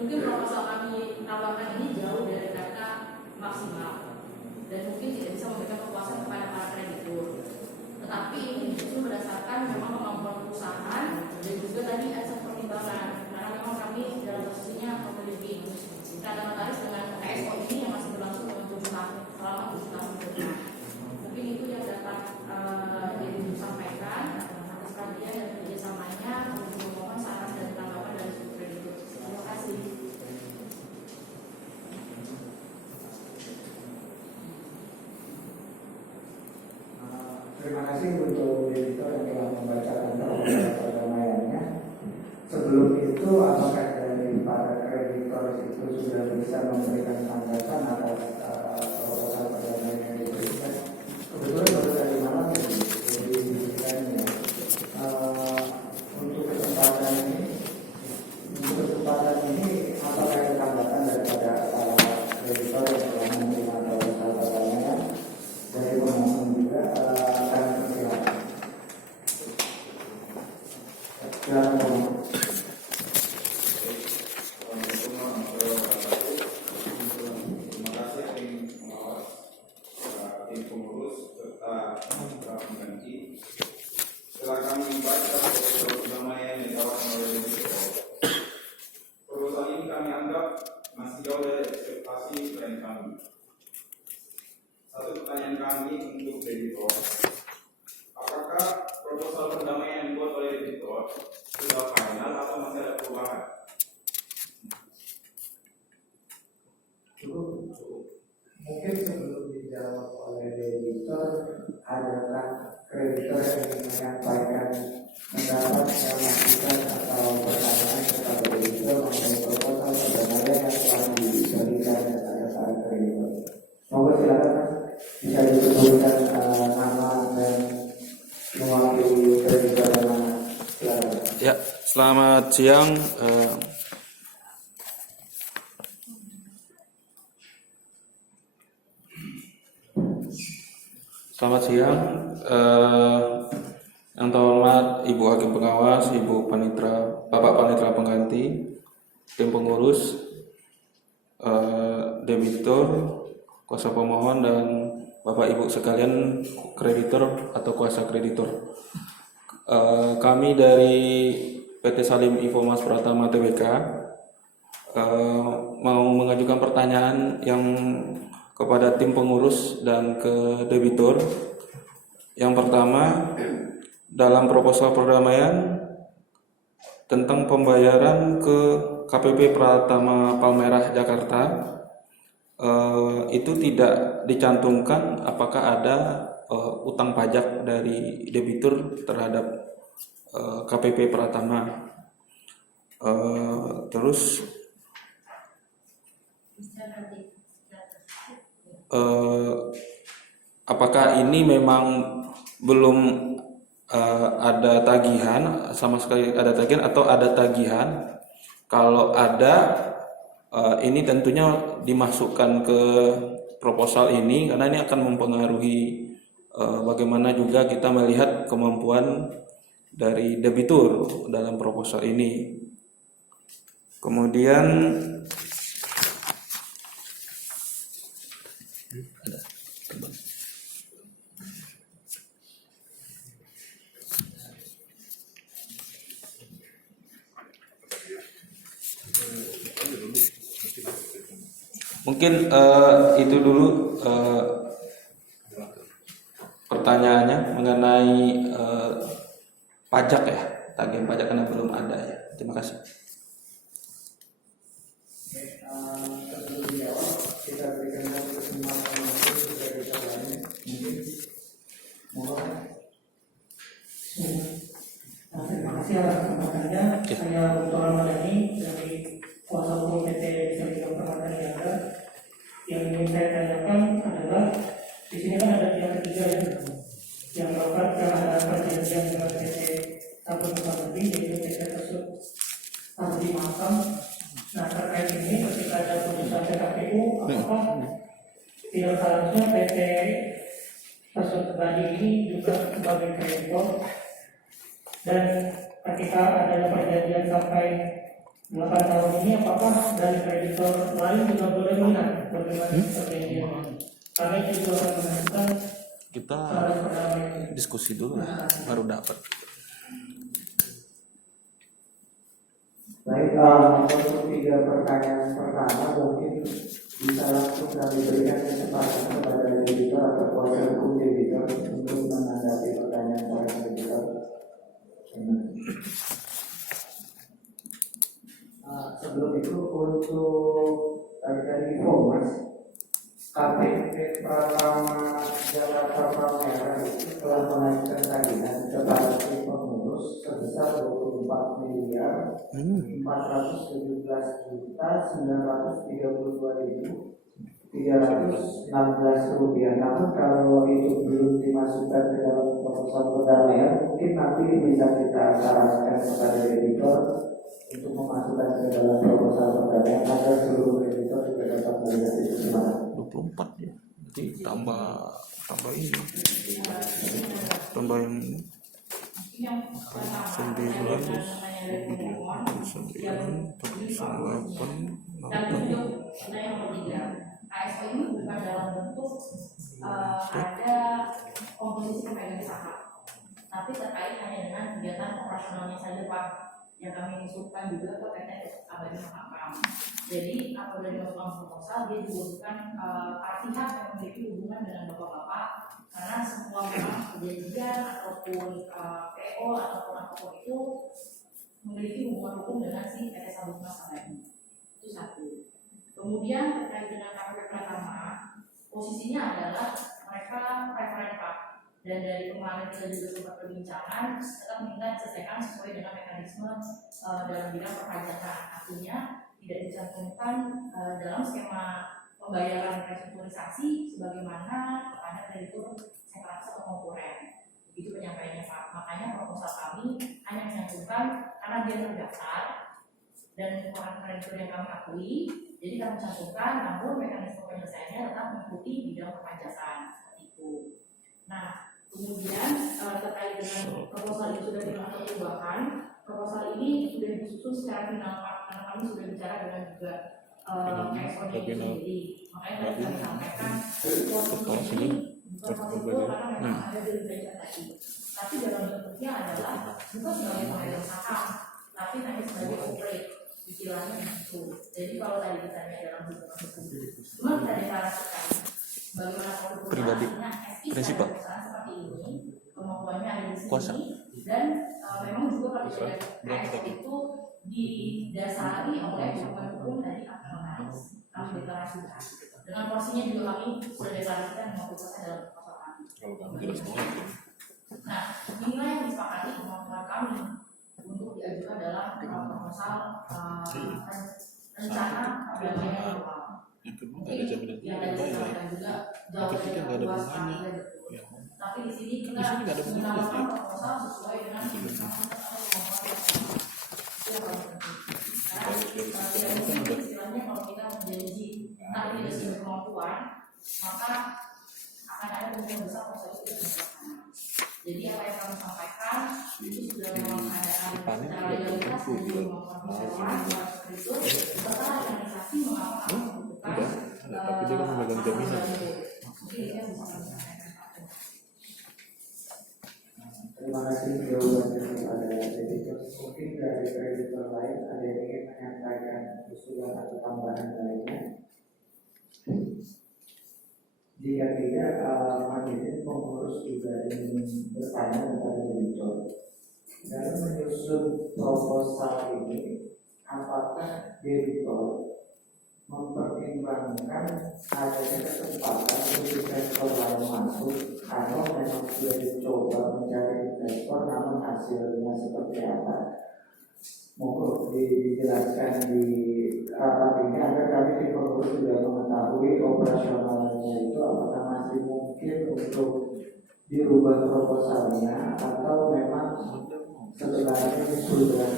mungkin proposal kami tawarkan ini jauh dari kata maksimal dan mungkin tidak bisa memberikan kepuasan kepada para kreditur. Tetapi ini justru berdasarkan memang kemampuan perusahaan dan juga tadi ada pertimbangan karena memang kami dalam posisinya memiliki tanda notaris dengan KSO ini yang masih berlangsung selama 7 tahun ke depan. Mungkin itu yang dapat disampaikan atas perhatian dan kerjasamanya untuk memohon saran dan tanggapan dari seluruh kreditur. Terima kasih. Terima kasih untuk editor yang telah membacakan proposal perdamaiannya. Sebelum itu, apakah dari para kreditor itu sudah bisa memberikan tanggapan atas proposal perdamaian yang diberikan? Kebetulan baru tadi malam diberikannya. Untuk kesempatan ini, apakah ada tanggapan daripada para kreditor yang telah menerima proposal perdamaian dari pemohon juga? Terima kasih tim pengawas, tim pengurus serta para pengganti. Setelah kami baca proposal perdamaian yang ditawarkan oleh debitor, proposal ini kami anggap masih jauh dari ekspektasi klien kami. Satu pertanyaan kami untuk debitor, apakah proposal perdamaian yang dibuat oleh debitor sudah final atau masih ada perubahan? Mungkin sebelum dijawab oleh debitor, adakah kreditor yang ingin menyampaikan pendapat yang masukan atau pertanyaan kepada debitor mengenai proposal perdamaian yang telah diberikan kepada para kreditor? Monggo silakan, bisa disebutkan nama dan mewakili kreditor yang mana. Silakan. Ya, selamat siang. Selamat siang, yang terhormat Ibu Hakim Pengawas, Ibu Panitra, Bapak Panitra Pengganti, tim pengurus, debitur, kuasa pemohon, dan Bapak Ibu sekalian kreditor atau kuasa kreditor. Kami dari PT Salim Infomas Pratama Tbk mau mengajukan pertanyaan yang kepada tim pengurus dan ke debitur. Yang pertama, dalam proposal perdamaian tentang pembayaran ke KPP Pratama Palmerah Jakarta, itu tidak dicantumkan apakah ada utang pajak dari debitur terhadap KPP Pratama. Terus apakah ini memang belum ada tagihan, sama sekali ada tagihan atau ada tagihan? Kalau ada, ini tentunya dimasukkan ke proposal ini karena ini akan mempengaruhi bagaimana juga kita melihat kemampuan dari debitur dalam proposal ini. Kemudian mungkin itu dulu pertanyaannya mengenai pajak ya, tagihan pajak karena belum ada ya. Terima kasih. Sebelum dijawab, kita berikan satu kesempatan untuk kreditor lain. Mohon. Terima kasih atas kesempatannya. Saya Dr. Ramadhani dari kuasa hukum PT Salim Permata Niaga. Yang ingin saya tanyakan adalah di sini kan ada pihak ketiga yang melakukan ada perjanjian dengan PT Sabun Pembanti, yaitu PT tersebut harus dimakan. Nah, terkait ini ketika ada putusan PKPU, apakah tidak seharusnya PT tersebut Pembanti ini juga sebagai kreditor? Dan ketika ada perjanjian sampai 8 tahun ini apakah dari kreditor lain juga boleh minat bagaimana perjanjiannya? Karena itu juga akan menentukan Kita syarat perdamaian. diskusi dulu lah, baru dapat. Baik, untuk 3 pertanyaan pertama mungkin bisa langsung kami berikan kesempatan kepada editor atau kuasa hukum editor untuk menanggapi pertanyaan para editor. Sebelum itu untuk dari e-commerce, KPP Pratama Jakarta Palmera itu telah mengajukan tagihan kepada si pengurus sebesar 24 miliar 417 juta 932.316 rupiah. Namun kalau itu belum dimasukkan ke dalam proposal perdamaian, mungkin nanti bisa kita sarankan kepada editor untuk memasukkan ke dalam proposal perdamaian agar seluruh editor juga dapat melihat itu gimana. 24 ya. Nanti tambah ini. Tambah yang ini. 9 dan untuk yang ketiga, KSO ini bukan dalam bentuk ada komposisi pemegang saham, tapi terkait hanya dengan kegiatan operasionalnya saja Pak, yang kami usulkan juga ke PT Abadi Makam. Jadi apabila dimasukkan proposal, dia dibutuhkan para pihak yang memiliki hubungan dengan bapak-bapak, karena semua memang perjanjian ataupun PO ataupun apapun itu memiliki hubungan hukum dengan si PT Sabuk Mas Abadi. Itu satu. Kemudian terkait dengan KPP Pratama, posisinya adalah mereka private Pak, dan dari kemarin kita juga sempat perbincangan, tetap minta diselesaikan sesuai dengan mekanisme dalam bidang perpajakan. Artinya tidak dicantumkan dalam skema pembayaran restrukturisasi sebagaimana kepada kreditur separasi atau konkuren. Itu penyampaiannya Pak. Makanya proposal kami hanya mencantumkan karena dia terdaftar dan orang kreditur yang kami akui, jadi kami cantumkan, namun mekanisme penyelesaiannya tetap mengikuti bidang perpajakan seperti itu. Nah, kemudian terkait dengan proposal ini sudah dilakukan perubahan, proposal ini sudah disusun secara final Pak, karena kami sudah bicara dengan juga KSO-nya itu sendiri. Makanya tadi kami sampaikan posisi ini bukan posisi karena memang ada di Indonesia tadi, tapi dalam bentuknya adalah bukan sebagai pemegang saham, tapi hanya sebagai operate, istilahnya itu. Jadi kalau tadi ditanya dalam hubungan hukum, cuma kita deklarasikan bagaimana pribadi, prinsipal, seperti ini, kemampuannya ada di sini, kuasa, dan memang juga kalau KSO itu didasari oleh hubungan hukum dari aktuaris. Kami deklarasikan dengan porsinya juga kami sudah deklarasikan 50% dalam proposal kami. Nah, inilah yang disepakati kemampuan kami untuk diajukan dalam proposal rencana perdamaian global. Mungkin yang tadi saya sampaikan juga jauh dari luas sekali, tapi di sini kita menggunakan proposal sesuai dengan istilahnya kalau kita menjanji tapi tidak sesuai kemampuan, maka akan ada kemungkinan besar proses itu dilaksanakan. Jadi apa yang kami sampaikan itu sudah memang ada secara legalitas dan juga kemampuan perseroan itu serta organisasi mengapa kami membutuhkan tapi dia kan memegang jaminan. Mungkin ini bisa kami sampaikan Pak. Terima kasih jawabannya kepada editor. Mungkin dari kreditor lain ada yang ingin menyampaikan usulan atau tambahan lainnya. Jika tidak, majelis pengurus juga ingin bertanya kepada editor. Dalam menyusun proposal ini, apakah editor mempertimbangkan adanya kesempatan untuk investor lain masuk atau memang sudah dicoba mencari investor namun hasilnya seperti apa? Mohon dijelaskan di rapat ini agar kami di pengurus juga mengetahui operasionalnya itu apakah masih mungkin untuk dirubah proposalnya atau memang sebenarnya sudah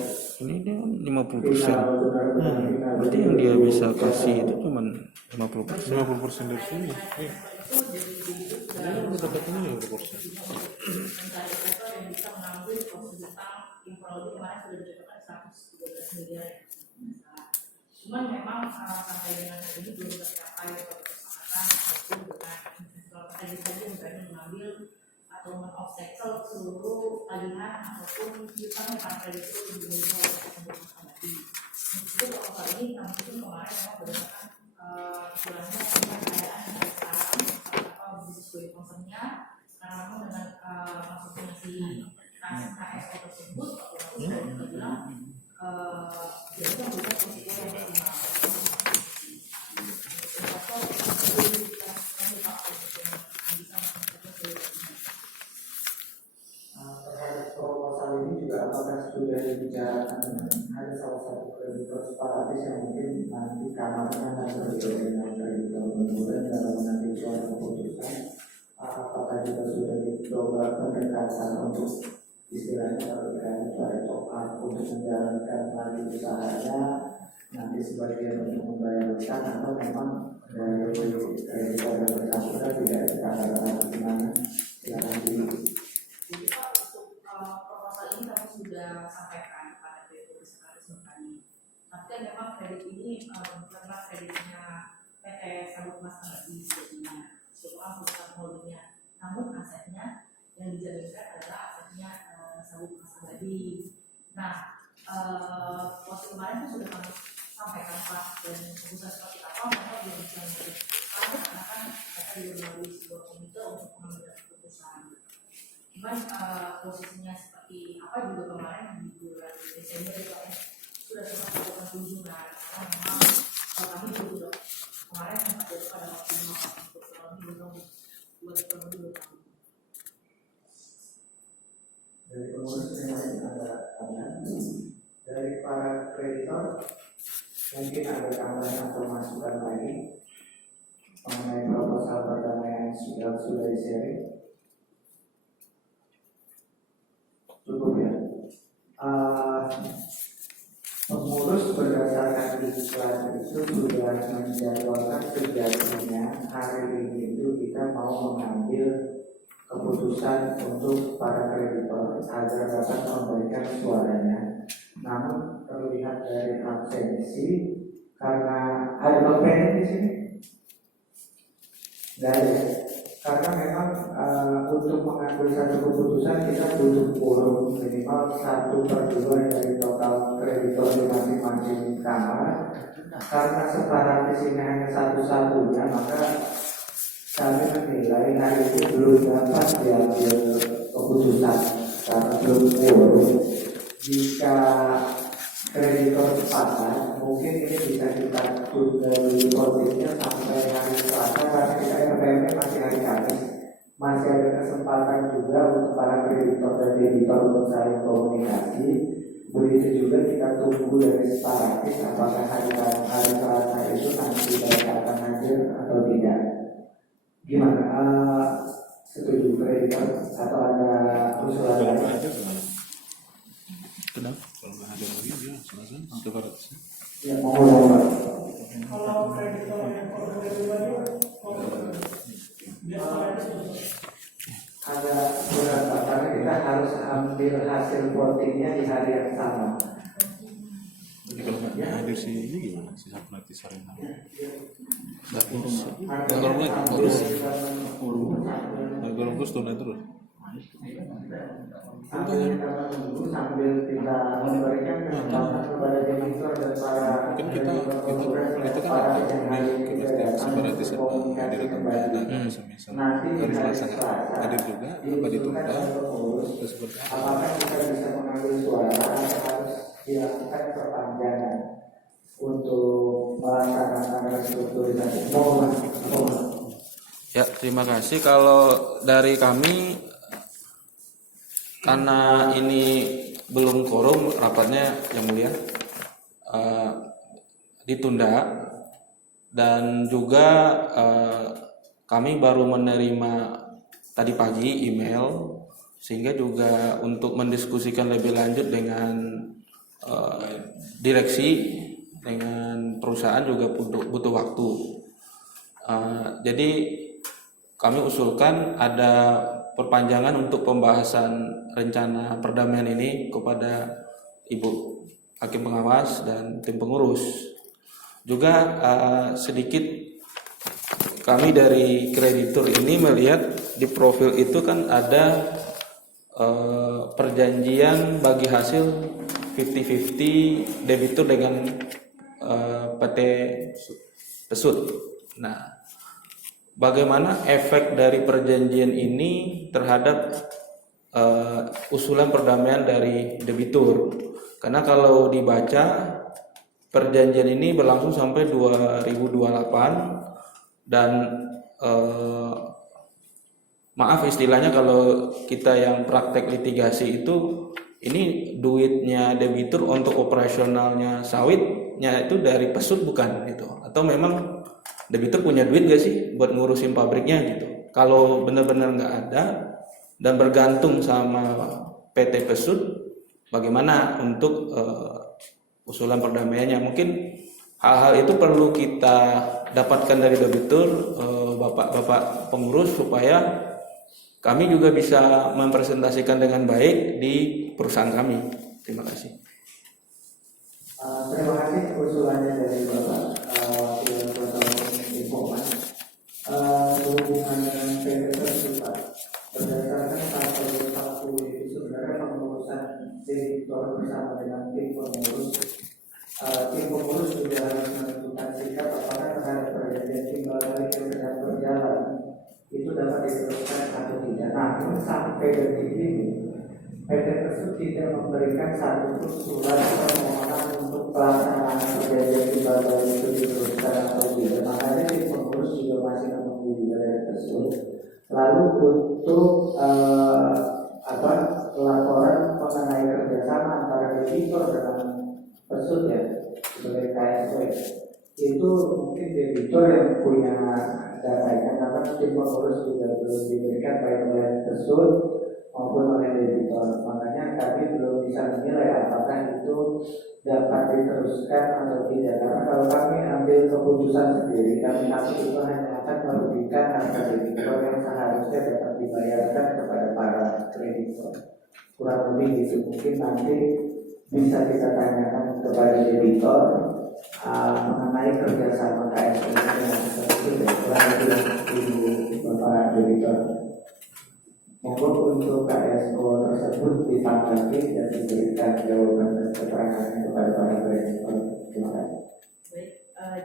Ini dia 50%. Berarti yang dia bisa kasih itu cuma 50%. 50% dari sini. Iya. Ini udah dapatnya 50%. Mencari investor yang bisa mengambil proses utang yang kurang lebih kemarin sudah dicocokan 112 miliar. Cuman memang sampai dengan hari ini belum tercapai kesepakatan ataupun dengan investor tadi saja yang berani mengambil atau men-obstacle seluruh tagihan ataupun piutang yang para kreditur dimiliki oleh pembeli kembali. Itu proposal ini kami itu kemarin memang berdasarkan istilahnya keadaan yang ada sekarang apa bisnis going concern-nya, karena memang dengan maksudnya si KSO tersebut otomatis kalau kita bilang ya itu membuat risiko yang minimal. Investor belum kita terlibat untuk bisa melakukan Terhadap proposal ini juga apakah sudah dibicarakan dengan ada salah satu kreditor separatis yang mungkin nanti kamarnya akan berbeda dengan kreditor kemudian dalam nanti suatu keputusan, apakah juga sudah dicoba pendekatan untuk istilahnya kalau dari top up untuk menjalankan lagi usahanya nanti sebagian untuk membayar utang atau memang dari kreditor yang bersangkutan tidak ada gimana silakan dulu. Jadi Pak, untuk proposal ini kami sudah sampaikan kepada kreditur sekretaris bertani. Tapi kan memang kredit ini bukanlah kreditnya PT Sabuk Mas Abadi sebetulnya, soal perusahaan holdingnya. Namun asetnya yang dijaminkan adalah asetnya Sabuk Mas Abadi. Nah, posisi kemarin itu sudah kami sampaikan Pak, dan keputusan seperti apa mereka belum bisa menentukan karena kan mereka juga melalui sebuah komite untuk mengambil keputusan. Cuman posisinya seperti apa juga kemarin di bulan Desember itu sudah sempat melakukan kunjungan karena memang kami juga kemarin sempat jadi pada waktu untuk kurang lebih 2 tahun. Dari pengurus yang lain ada tambahan dari para kreditor mungkin ada tambahan atau masukan lagi mengenai proposal perdamaian yang sudah di-sharing. Cukup ya. Pengurus berdasarkan iklan itu sudah menjadwalkan sejatinya hari ini itu kita mau mengambil keputusan untuk para kreditor agar dapat memberikan suaranya. Namun terlihat dari absensi karena ada pembedahan di sini. Dari karena memang untuk mengambil satu keputusan kita butuh quorum minimal 1/2 dari total kreditor di masing-masing kamar. Karena separatis ini hanya satu-satunya, maka kami menilai hari ini belum dapat diambil keputusan karena belum quorum. Jika kreditor sepakat, mungkin ini bisa kita tunda dulu votingnya sampai hari Selasa karena kita RPM masih hari Kamis. Masih ada kesempatan juga untuk para kreditor dan debitor untuk saling komunikasi. Begitu juga kita tunggu dari separatis apakah hari Selasa itu nanti mereka akan hadir atau tidak. Gimana? Setuju kreditor atau ada usulan lain? Kenapa? Kalau nggak ada lagi dia selesai separatis. Ya, mau Kalau kreditor yang ada beberapa karena kita harus ambil hasil votingnya di hari yang sama. Jadi kalau nggak hadir si ini gimana? Si separatis hari ini? Nggak urus. Nggak urus tuh terus. Sambil kita menunggu, sambil kita memberikan kesempatan kepada debitur dan para Mungkin kita kan kita setiap separatis hadir atau enggak semisal hari Selasa hadir juga apa ditunda atau seperti apa? apakah kita bisa mengambil suara atau harus dilakukan perpanjangan untuk melaksanakan restrukturisasi? Ya, terima kasih. Kalau dari kami, karena ini belum quorum rapatnya yang mulia, ditunda, dan juga kami baru menerima tadi pagi email, sehingga juga untuk mendiskusikan lebih lanjut dengan direksi dengan perusahaan juga butuh waktu. Jadi kami usulkan ada perpanjangan untuk pembahasan rencana perdamaian ini kepada Ibu Hakim Pengawas dan tim pengurus. Juga sedikit kami dari kreditur ini melihat di profil itu kan ada perjanjian bagi hasil 50-50 debitur dengan PT Pesut. Nah, bagaimana efek dari perjanjian ini terhadap usulan perdamaian dari debitur? Karena kalau dibaca perjanjian ini berlangsung sampai 2028 dan maaf istilahnya kalau kita yang praktek litigasi itu ini duitnya debitur untuk operasionalnya sawitnya itu dari Pesut bukan gitu, atau memang debitur punya duit gak sih buat ngurusin pabriknya gitu? Kalau benar-benar nggak ada dan bergantung sama PT Pesut, bagaimana untuk usulan perdamaiannya? Mungkin hal-hal itu perlu kita dapatkan dari debitur, bapak-bapak pengurus, supaya kami juga bisa mempresentasikan dengan baik di perusahaan kami. Terima kasih. Terima kasih usulannya dari Bapak Informan. Berhubungan dengan PT Pesut, berdasarkan pasal 40 itu sebenarnya pengurusan debitur bersama dengan tim pengurus. Tim pengurus juga harus menentukan sikap apakah terhadap perjanjian timbal balik yang sedang berjalan itu dapat diteruskan atau tidak. Namun sampai detik ini PT Pesut tidak memberikan satu surat permohonan untuk pelaksanaan perjanjian timbal balik itu diteruskan atau tidak. Makanya tim pengurus juga masih menunggu juga dari Pesut. Lalu untuk laporan mengenai kerjasama antara debitur dengan Pesut ya sebagai KSW, itu mungkin debitur yang punya datanya, karena tim pengurus juga belum diberikan baik oleh Pesut maupun oleh debitur. Makanya kami belum bisa menilai apakah itu dapat diteruskan atau tidak. Karena kalau kami ambil keputusan sendiri, kami takut itu hanya akan merugikan harga debitur yang seharusnya dapat dibayarkan kepada para kreditor. Kurang lebih gitu. Mungkin nanti bisa kita tanyakan kepada debitor mengenai kerjasama KSW yang seperti itu. Kurang lebih Ibu Bapak debitor. Mohon untuk KSO tersebut ditanggapi dan diberikan jawaban dan keterangannya kepada para kreditor. Terima kasih. Baik,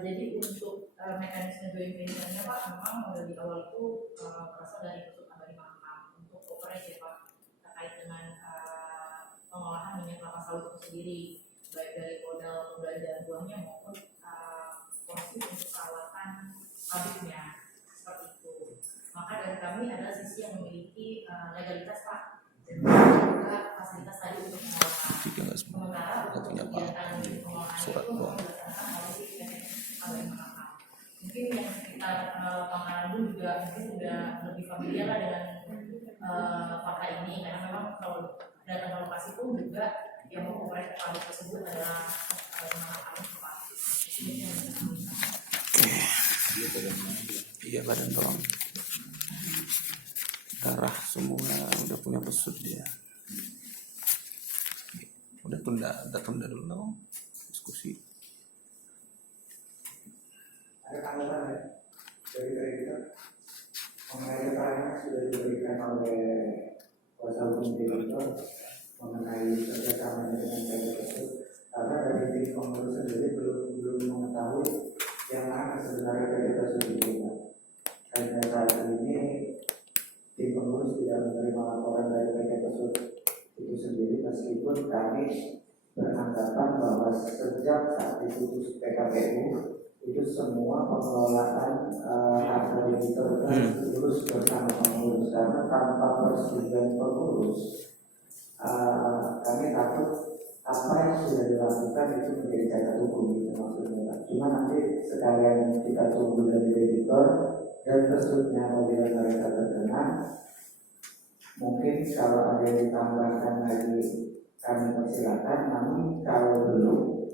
jadi untuk mekanisme joint venture-nya Pak, memang di awal itu berasal dari Pesut Abadi Mahakam untuk operasi Pak terkait dengan pengolahan minyak kelapa sawit itu sendiri, baik dari modal dan buahnya maupun proses untuk perawatan pabriknya, seperti itu. Maka dari kami adalah sisi yang memiliki legalitas Pak dan juga fasilitas tadi untuk pengolahan. Sementara untuk kegiatan pengolahan itu memang dilaksanakan oleh PT Abadi Mahakam. Mungkin yang sekitar Pangarandu juga mungkin sudah lebih familiar lah dengan fakta ini, karena memang kalau datang ke lokasi pun juga yang mengoperasi pabrik tersebut adalah Mahakam Pak. Iya, badan tolong. Darah semua udah punya Pesut dia. Udah tunda dulu dong diskusi. Ada tanggapan ya dari kreditor mengenai keterangan sudah diberikan oleh kuasa hukum debitur mengenai kerjasama dengan PT Pesut, karena dari tim pengurus sendiri belum mengetahui yang mana sebenarnya PT Pesut itu. Karena saat ini tim pengurus tidak menerima laporan dari PT Pesut itu sendiri, meskipun kami beranggapan bahwa sejak saat diputus PKPU itu semua pengelolaan harga debitur terus bersama pengurus, karena tanpa persetujuan pengurus kami takut apa yang sudah dilakukan itu menjadi cacat hukum gitu maksudnya. Cuma nanti sekalian kita tunggu dari debitur dan Pesutnya apabila mereka terkena, mungkin kalau ada yang ditambahkan lagi kami persilakan. Namun kalau belum,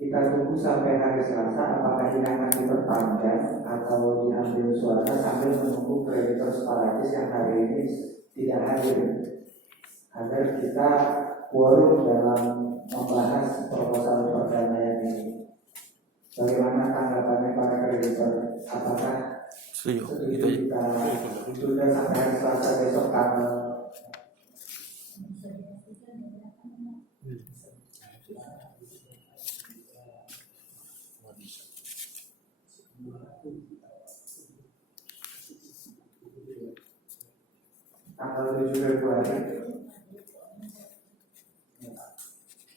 kita tunggu sampai hari Selasa apakah ini akan diperpanjang atau diambil suara sambil menunggu kreditor separatis yang hari ini tidak hadir, agar kita quorum dalam membahas proposal perdamaian ini. Bagaimana tanggapannya para kreditor? Apakah Setuju. Itu setuju aja. kita sudah sampai hari Selasa besok tanggal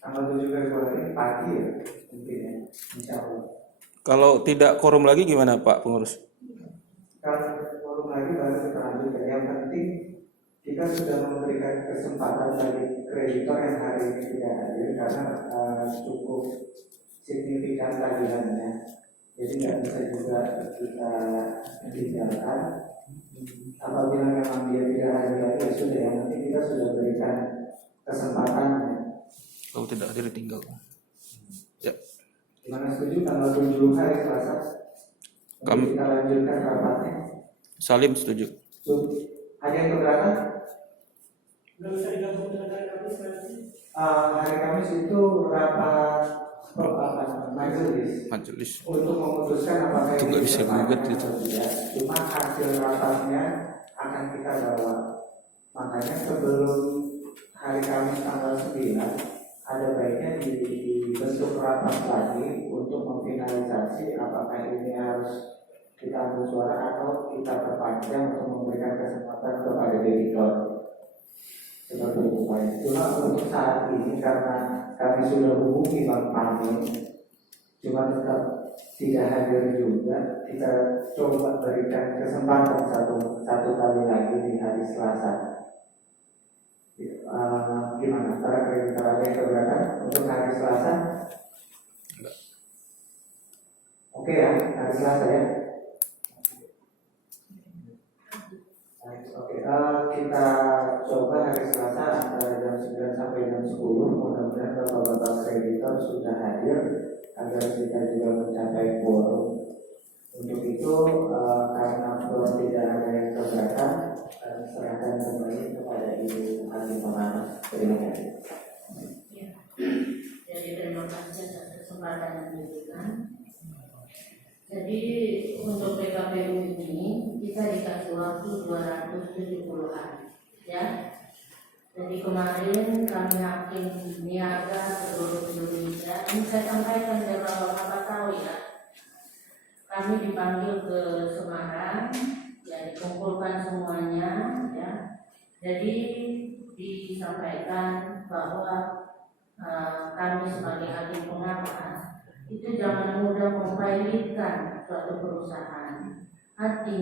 tanggal 7 Februari pagi ya mungkin ya, insya Allah. Kalau tidak quorum lagi gimana Pak Pengurus? Kalau forum lagi baru kita lanjutkan. Yang penting kita sudah memberikan kesempatan bagi kreditor yang hari ini tidak hadir karena cukup signifikan tagihannya. Jadi nggak bisa juga kita tinggalkan. Apabila memang dia tidak hadir lagi ya sudah. Yang penting kita sudah berikan kesempatannya. Kalau tidak hadir tinggal. Ya. Gimana, setuju tanggal 7 hari Selasa? Kami- Kita lanjutkan rapatnya. Salim setuju. Ada yang keberatan? Nggak bisa digabung dengan hari Kamis nanti. Hari Kamis itu rapat majelis Majelis. untuk memutuskan apakah Itu nggak bisa gugat itu. atau tidak. Cuma hasil rapatnya akan kita bawa. Makanya sebelum hari Kamis tanggal 9 ada baiknya dibentuk rapat lagi untuk memfinalisasi apakah ini harus kita ambil suara atau kita perpanjang untuk memberikan kesempatan kepada debitor. Seperti itu Pak. Cuma untuk saat ini karena kami sudah hubungi Bang Pamin, cuma tetap tidak hadir juga, kita coba berikan kesempatan satu kali lagi di hari Selasa. Gimana? Para kreditor ada yang keberatan untuk hari Selasa? Oke ya, hari Selasa ya. Oke, kita coba hari Selasa antara jam 9 sampai jam 10. Mudah-mudahan bapak-bapak kreditor sudah hadir agar kita juga mencapai quorum. Untuk itu, karena belum tidak ada yang keberatan, serahkan kembali kepada Ibu Hakim Pengawas. Terima kasih. Ya. Jadi terima kasih atas kesempatan yang diberikan. Jadi untuk PKPU ini kita dikasih waktu 270 hari, ya. Jadi kemarin kami hakim niaga seluruh Indonesia, ini saya sampaikan biar bapak tahu ya. Kami dipanggil ke Semarang, ya dikumpulkan semuanya, ya. Jadi disampaikan bahwa kami sebagai hakim pengawas itu jangan mudah memfailitkan suatu perusahaan. Artinya